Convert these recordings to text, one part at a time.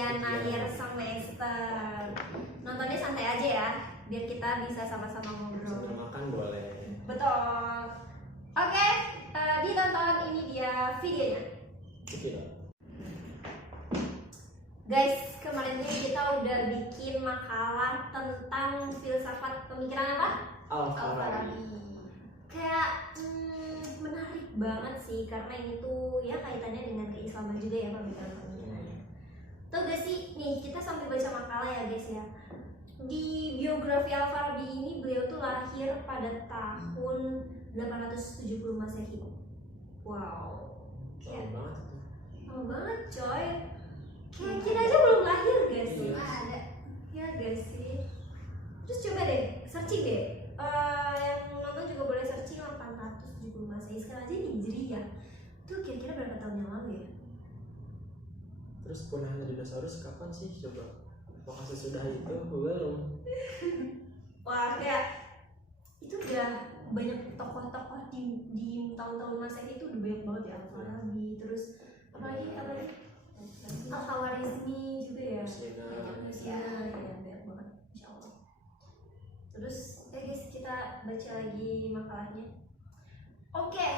ujian akhir semester. Nontonnya santai aja ya, biar kita bisa sama-sama ngobrol. Sambil makan boleh. Betul. Oke, ditonton, ini dia videonya. Guys, kemarin ini kita udah bikin makalah tentang filsafat pemikiran apa? Al-Farabi. Kayak menarik banget sih, karena ini tuh ya kaitannya dengan keislaman juga ya pemikiran-pemikirannya. Tuh gak sih, nih kita sampai baca makalah ya guys ya. Di biografi Al-Farabi ini beliau tuh lahir pada tahun 870 Masehi. Wow. Lama banget coy. Kayak kita aja belum lahir gak sih? Ada. Ya gak sih? Terus coba deh, searching deh. Yang nonton juga boleh searching 870 Masehi. Sekarang aja Hijriyah. Itu kira-kira berapa tahun yang lalu ya? Terus punahnya dinosaurus kapan sih coba? Apakah sesudah itu? Belum. Wah, kayak itu udah banyak tokoh-tokoh di tahun-tahun Masehi itu udah banyak banget ya. Al-Farabi, terus apalagi Al-Khawarizmi juga ya. Ya, banyak banget, insya Allah. Terus ya guys, kita baca lagi makalahnya. Oke,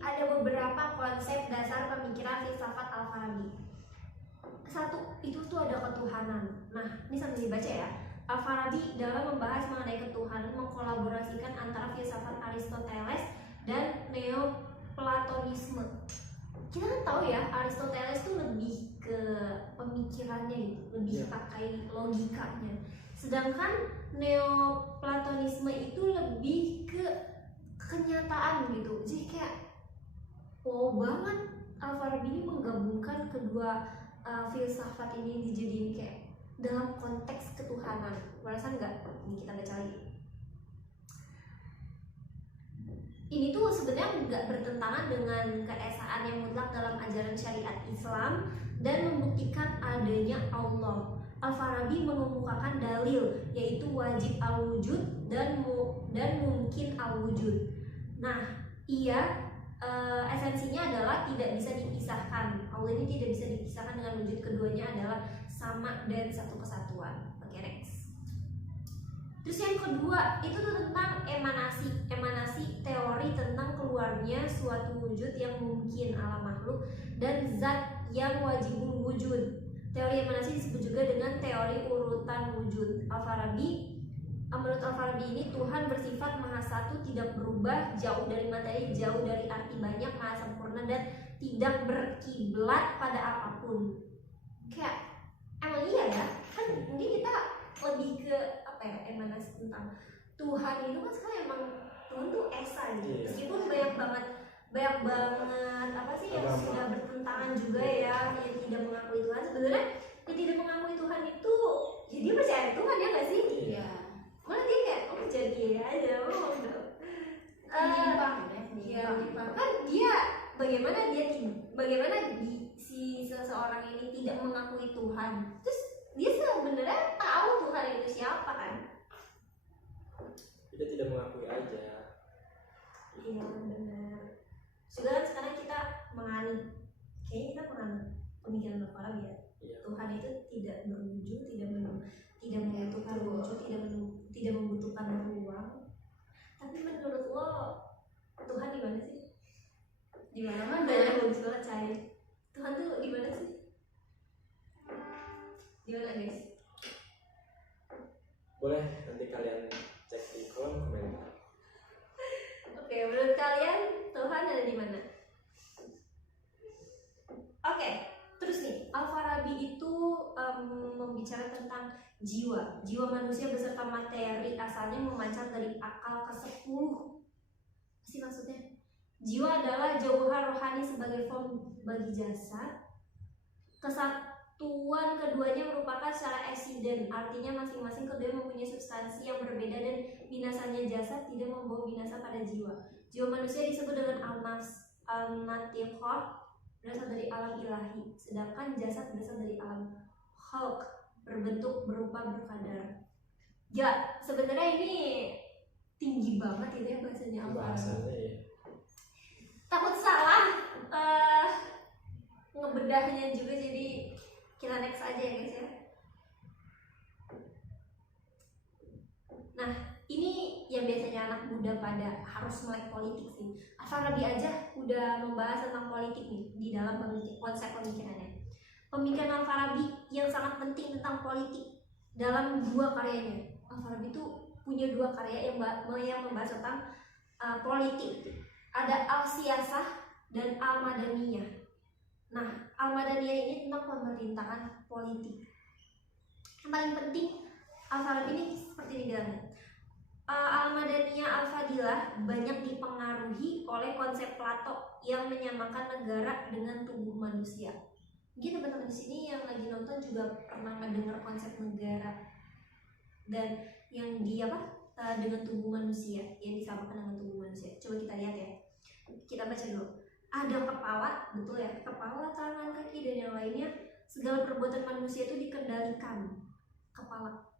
ada beberapa konsep dasar pemikiran filsafat Al-Farabi. Satu, itu tuh ada ketuhanan. Nah, ini sambil dibaca ya. Al-Farabi dalam membahas mengenai ketuhanan mengkolaborasikan antara filsafat Aristoteles dan Neoplatonisme. Kita kan tahu ya, Aristoteles tuh lebih ke pemikirannya gitu, lebih pakai logikanya. Sedangkan Neoplatonisme itu lebih ke kenyataan gitu. Jadi kayak wow banget Al-Farabi ini menggabungkan kedua filsafat ini dijadiin kayak dalam konteks ketuhanan. Merasakan nggak? Ini kita baca lagi. Ini tuh sebenarnya nggak bertentangan dengan keesaan yang mutlak dalam ajaran syariat Islam dan membuktikan adanya Allah. Al-Farabi mengemukakan dalil yaitu wajib al-wujud dan mungkin al-wujud. Nah, esensinya adalah tidak bisa dipisahkan. Allah ini tidak bisa dipisahkan dengan wujud, keduanya adalah sama dan satu kesatuan. Oke, next. Terus yang kedua itu tuh tentang emanasi teori tentang keluarnya suatu wujud yang mungkin ala makhluk dan zat yang wajibul wujud. Teori emanasi disebut juga dengan teori urutan wujud. Menurut Al-Farabi ini Tuhan bersifat maha satu, tidak berubah, jauh dari materi, jauh dari arti banyak, maha sempurna dan tidak berkiblat pada apapun. Kayak emang iya ya, kan mungkin kita lebih ke apa ya, emanasi tentang Tuhan itu kan sekarang emang Tuhan tuh esa gitu. Meskipun banyak banget apa sih yang sudah bertentangan juga ya, yang tidak mengakui Tuhan. Sebenarnya yang tidak mengakui Tuhan itu jadi percaya Tuhan ya nggak sih? Iya. Malah dia kayak jadi aja kan dia bagaimana si seseorang ini tidak mengakui Tuhan, terus dia sebenarnya tahu Tuhan itu siapa kan? Dia tidak mengakui aja. Iya benar. Sekarang kita menganut, kayaknya kita menganut pemikiran Al-Farabi ya. Tuhan itu tidak berwujud, tidak membutuhkan wujud, tidak membutuhkan ruang. Tapi menurut lo Tuhan di mana sih? Di mana-mana bagus banget cair. Tuhan tuh di mana sih? Di mana guys? Boleh nanti kalian cek di kolom komentar. Oke, menurut kalian Tuhan ada di mana? Oke, terus nih Al-Farabi itu membicarakan tentang jiwa manusia beserta materi asalnya memancar dari akal ke-10. Apa sih maksudnya? Jiwa adalah jauhar rohani sebagai form bagi jasad. Kesatuan keduanya merupakan secara eksiden, artinya masing-masing kedua mempunyai substansi yang berbeda dan binasanya jasad tidak membawa binasa pada jiwa. Jiwa manusia disebut dengan al-natiqah, berasal dari alam ilahi, sedangkan jasad berasal dari alam khalq, berbentuk, berupa, berkadar. Ya, sebenarnya ini tinggi banget itu ya bahasanya Al-Farabi. Ya. Takut salah ngebedahnya juga, jadi Kita next aja ya guys ya. Nah, ini yang biasanya anak muda pada harus melek politik sih. Al-Farabi aja udah membahas tentang politik nih di dalam konsep pemikirannya. Pemikiran Al-Farabi yang sangat penting tentang politik dalam dua karyanya. Al-Farabi itu punya dua karya yang membahas tentang politik. Ada Al-Siyasah dan Al-Madaniyah. Nah, Al-Madaniyah ini tentang pemerintahan politik. Yang paling penting Al-Farabi ini seperti ini bilangnya. Al-Madaniyah Al-Fadilah banyak dipengaruhi oleh konsep Plato yang menyamakan negara dengan tubuh manusia. Mungkin teman-teman di sini yang lagi nonton juga pernah mendengar konsep negara dan yang dengan tubuh manusia, yang disamakan dengan tubuh manusia. Coba kita lihat ya. Kita baca dulu. Ada kepala, betul ya, kepala, tangan, kaki dan yang lainnya. Segala perbuatan manusia itu dikendalikan kepala.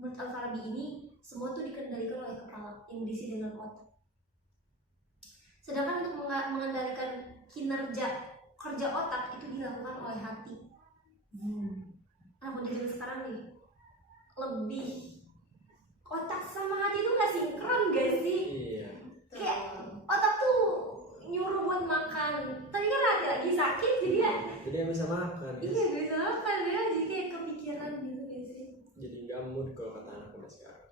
Menurut Al-Farabi ini semua itu dikendalikan oleh kepala yang diisi dengan otak. Sedangkan untuk mengendalikan kerja otak itu dilakukan oleh hati. Nah, kondisi sekarang nih lebih otak sama hati itu nggak sinkron gak sih? Iya. Kayak otak tuh nyuruh buat makan, tapi kan hati lagi sakit jadi ya. Jadi yang bisa makan. Iya bisa makan ya, jadi kayak kepikiran gitu gak sih? Jadi nggak mood kalau kata anak muda sekarang.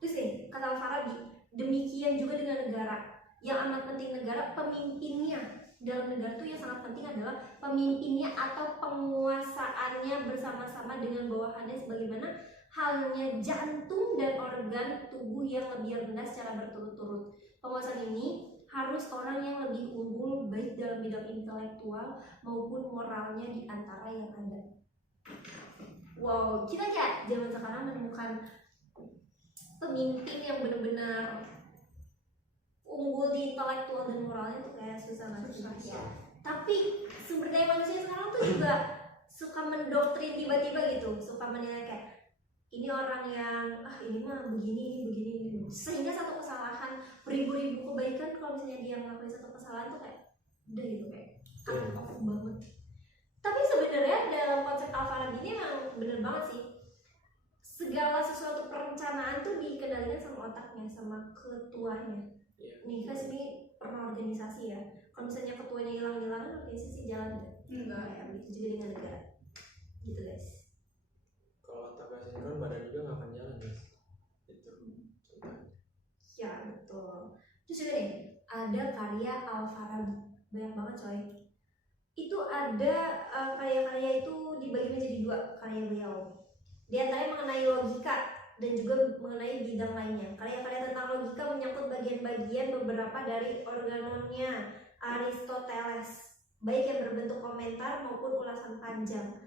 Terus nih kata Al-Farabi, demikian juga dengan negara. Yang amat penting negara pemimpinnya. Dalam negara itu yang sangat penting adalah pemimpinnya atau penguasaannya bersama-sama dengan bawahannya, sebagaimana halnya jantung dan organ tubuh yang lebih rendah secara berturut-turut. Penguasaan ini harus orang yang lebih unggul baik dalam bidang intelektual maupun moralnya di antara yang ada. Wow, kita ya zaman sekarang menemukan pemimpin yang benar-benar unggul di intelektual dan moralnya tuh kayak susah ya. Tapi sumber daya manusia sekarang tuh juga suka mendoktrin tiba-tiba gitu, suka menilai kayak ini orang yang ini mah begini, sehingga satu kesalahan beribu-ribu kebaikan kalau misalnya dia ngelakuin satu kesalahan tuh kayak udah gitu kayak out banget. Tapi sebenarnya dalam konsep Al-Farabi ini emang bener banget sih, segala sesuatu perencanaan tuh dikendalikan sama otaknya, sama ketuanya. Nih guys, ini pernah organisasi ya, kalau misalnya ketuanya hilang-hilangan organisasi jalan enggak ya, begitu juga dengan negara gitu guys. Kalau otak gak sinkron, badan juga gak akan jalan guys. Itu contohnya. Ya betul. Terus juga nih ada karya Al-Farabi, banyak banget coy. Itu ada karya-karya itu dibagi menjadi dua karya beliau. Di antaranya mengenai logika dan juga mengenai bidang lainnya. Karya-karya tentang logika menyangkut bagian-bagian beberapa dari organonnya Aristoteles, baik yang berbentuk komentar maupun ulasan panjang.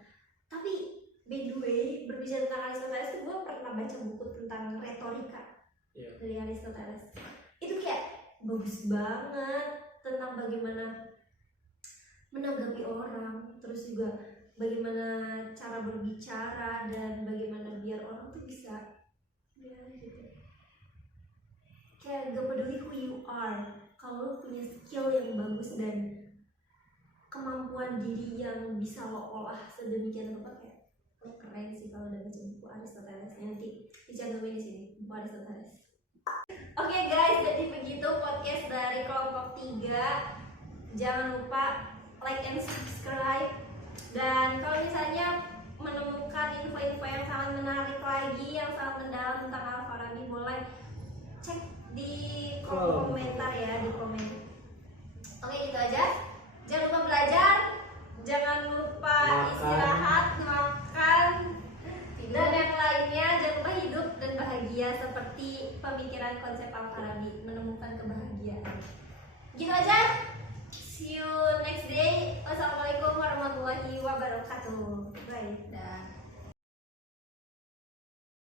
Tapi by the way, berbicara tentang Aristoteles itu gue pernah baca buku tentang retorika dari Aristoteles. Itu kayak bagus banget tentang bagaimana menanggapi orang, terus juga bagaimana cara berbicara dan bagaimana biar orang tuh bisa ya gitu. Kayak gak peduli who you are, kalau lo punya skill yang bagus dan kemampuan diri yang bisa lo olah sedemikian rupa, kayak lo keren sih kalau udah baca buku Aristoteles. Nanti dicantumin di sini buku Aristoteles. Oke guys, jadi begitu podcast dari kelompok 3. Jangan lupa like and subscribe. Dan kalau misalnya menemukan info-info yang sangat menarik lagi, yang sangat mendalam tentang Al-Farabi, boleh cek di kolom komentar ya, di komen. Oke, gitu aja. Jangan lupa belajar, jangan lupa istirahat, makan, dan yang lainnya. Jangan lupa hidup dan bahagia seperti pemikiran konsep Al-Farabi, menemukan kebahagiaan. Gitu aja. See you next day. Wassalamualaikum warahmatullahi wabarakatuh. Bye. Dah.